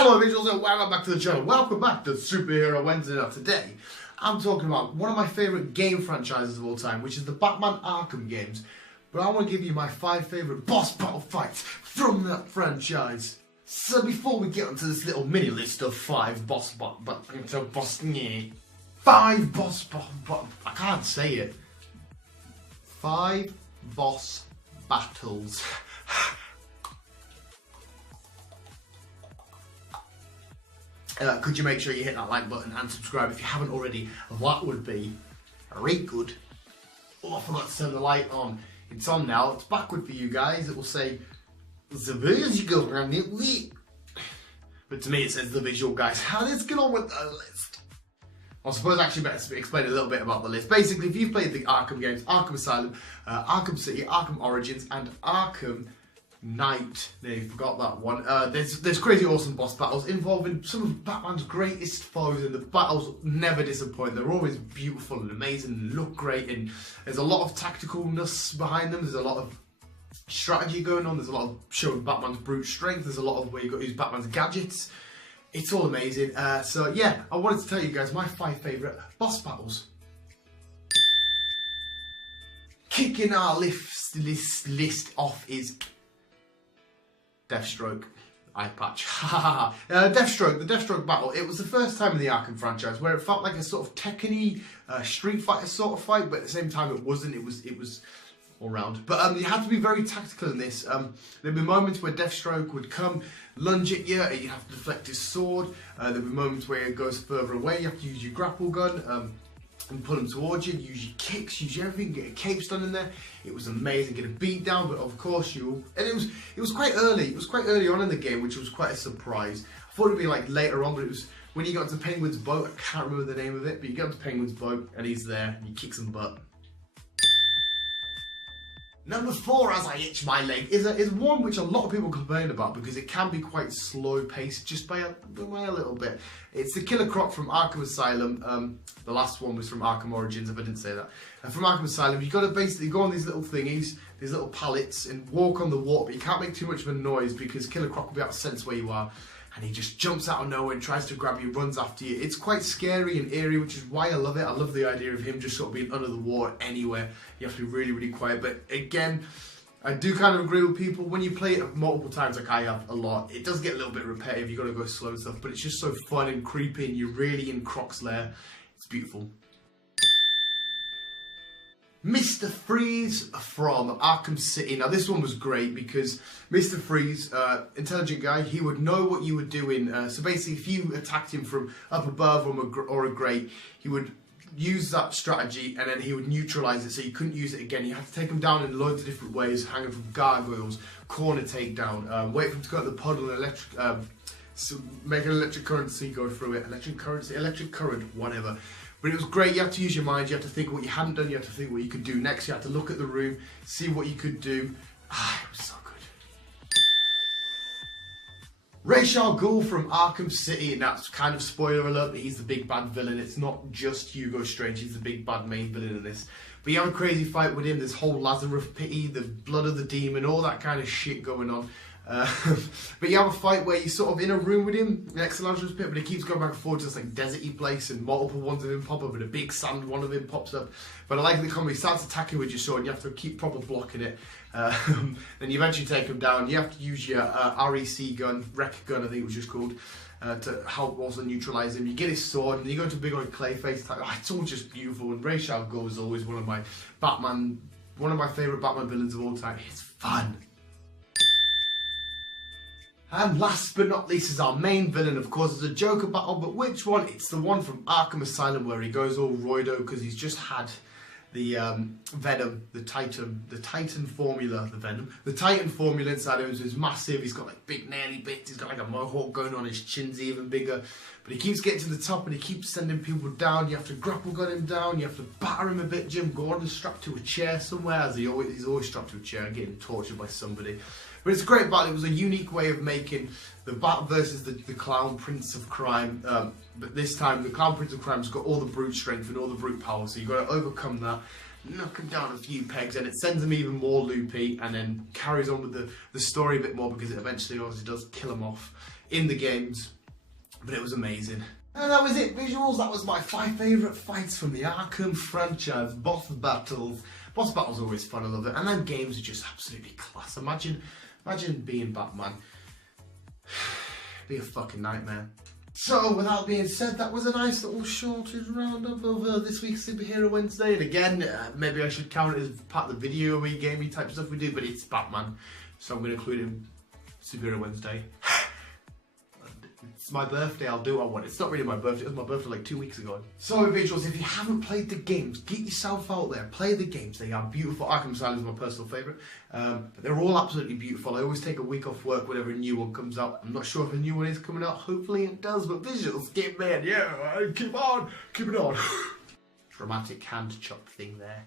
Hello visuals and welcome back to the channel. Welcome back to Superhero Wednesday. Now today I'm talking about one of my favourite game franchises of all time, which is the Batman Arkham games. But I want to give you my 5 favourite boss battle fights from that franchise. So before we get onto this little mini list of 5 boss I can't say it. 5 boss battles. Could you make sure you hit that like button and subscribe if you haven't already? That would be very good. Oh, I forgot to turn the light on. It's on now. It's backward for you guys. It will say the visual around it. But to me it says the visual, guys. Let's get on with the list. I suppose I actually better explain a little bit about the list. Basically, if you've played the Arkham games, Arkham Asylum, Arkham City, Arkham Origins, and Arkham Knight, you forgot that one. There's crazy awesome boss battles involving some of Batman's greatest foes, and the battles never disappoint. They're always beautiful and amazing and look great, and there's a lot of tacticalness behind them. There's a lot of strategy going on. There's a lot of showing Batman's brute strength. There's a lot of where you've got to use Batman's gadgets. It's all amazing. So yeah, I wanted to tell you guys my 5 favourite boss battles. Kicking our list off is Deathstroke. Eye patch. Deathstroke, the Deathstroke battle. It was the first time in the Arkham franchise where it felt like a sort of Tekken-y Street Fighter sort of fight, but at the same time it wasn't. It was all round. But you had to be very tactical in this. There'd be moments where Deathstroke would come, lunge at you, and you'd have to deflect his sword. There'd be moments where it goes further away. You have to use your grapple gun. And pull them towards you, use your kicks, use everything, get a cape stun in there. It was amazing, get a beat down, but of course and it was quite early. It was quite early on in the game, which was quite a surprise. I thought it'd be like later on, but it was when you got to Penguin's boat. I can't remember the name of it, but you get to Penguin's boat and he's there and you kick some butt. Number 4, as I itch my leg, is one which a lot of people complain about because it can be quite slow paced just by a little bit. It's the Killer Croc from Arkham Asylum. The last one was from Arkham Origins, if I didn't say that. And from Arkham Asylum, you've got to basically go on these little thingies, these little pallets, and walk on the water, but you can't make too much of a noise because Killer Croc will be able to sense where you are. And he just jumps out of nowhere and tries to grab you, runs after you. It's quite scary and eerie, which is why I love it. I love the idea of him just sort of being under the water anywhere. You have to be really, really quiet. But again, I do kind of agree with people. When you play it multiple times, like I have a lot, it does get a little bit repetitive. You've got to go slow and stuff. But it's just so fun and creepy, and you're really in Croc's lair. It's beautiful. Mr. Freeze from Arkham City. Now this one was great because Mr. Freeze, intelligent guy, he would know what you were doing. So basically if you attacked him from up above or a grate, he would use that strategy and then he would neutralise it so you couldn't use it again. You had to take him down in loads of different ways, hanging from gargoyles, corner takedown, wait for him to go to the puddle and so make an electric current so you go through it. Electric current, whatever. But it was great. You had to use your mind. You had to think what you hadn't done. You had to think what you could do next. You had to look at the room, see what you could do. It was so good. Ra's al Ghul from Arkham City, and that's kind of spoiler alert, but he's the big bad villain. It's not just Hugo Strange. He's the big bad main villain in this. But you have a crazy fight with him. This whole Lazarus pity, the blood of the demon, all that kind of shit going on. But you have a fight where you're sort of in a room with him next to Lazarus Pit, but he keeps going back and forth to this like deserty place, and multiple ones of him pop up, and a big sand one of him pops up. But I like the comedy. He starts attacking with your sword, and you have to keep proper blocking it. Then you eventually take him down. You have to use your REC gun, Wreck gun, I think it was just called, to help also neutralise him. You get his sword, and you go into a big old clay face attack. It's all just beautiful. And Ra's al Ghul is always one of my favourite Batman villains of all time. It's fun. And last but not least is our main villain, of course. It's a Joker battle, but which one? It's the one from Arkham Asylum where he goes all roido because he's just had the Venom, the Titan formula, the Titan formula inside him is massive. He's got like big gnarly bits. He's got like a mohawk going on. His chin's even bigger. But he keeps getting to the top and he keeps sending people down. You have to grapple gun him down. You have to batter him a bit. Jim Gordon's strapped to a chair somewhere, as he's always strapped to a chair, getting tortured by somebody. But it's a great battle. It was a unique way of making the Bat versus the Clown Prince of Crime. But this time, the Clown Prince of Crime's got all the brute strength and all the brute power, so you've got to overcome that. knock him down a few pegs, and it sends him even more loopy, and then carries on with the story a bit more, because it eventually obviously does kill him off in the games. But it was amazing. And that was it, visuals. That was my 5 favourite fights from the Arkham franchise. Boss battles are always fun, I love it. And then games are just absolutely class. Imagine being Batman. Be a fucking nightmare. So, with that being said, that was a nice little shorted roundup of this week's Superhero Wednesday. And again, maybe I should count it as part of the video gamey type stuff we do, but it's Batman, so I'm going to include it in Superhero Wednesday. It's my birthday, I'll do what I want. It's not really my birthday, it was my birthday like 2 weeks ago. So visuals, if you haven't played the games, get yourself out there, play the games. They are beautiful. Arkham Asylum is my personal favourite. But they're all absolutely beautiful. I always take a week off work whenever a new one comes out. I'm not sure if a new one is coming out, hopefully it does, but visuals, get mad, yeah, keep it on. Dramatic hand chop thing there.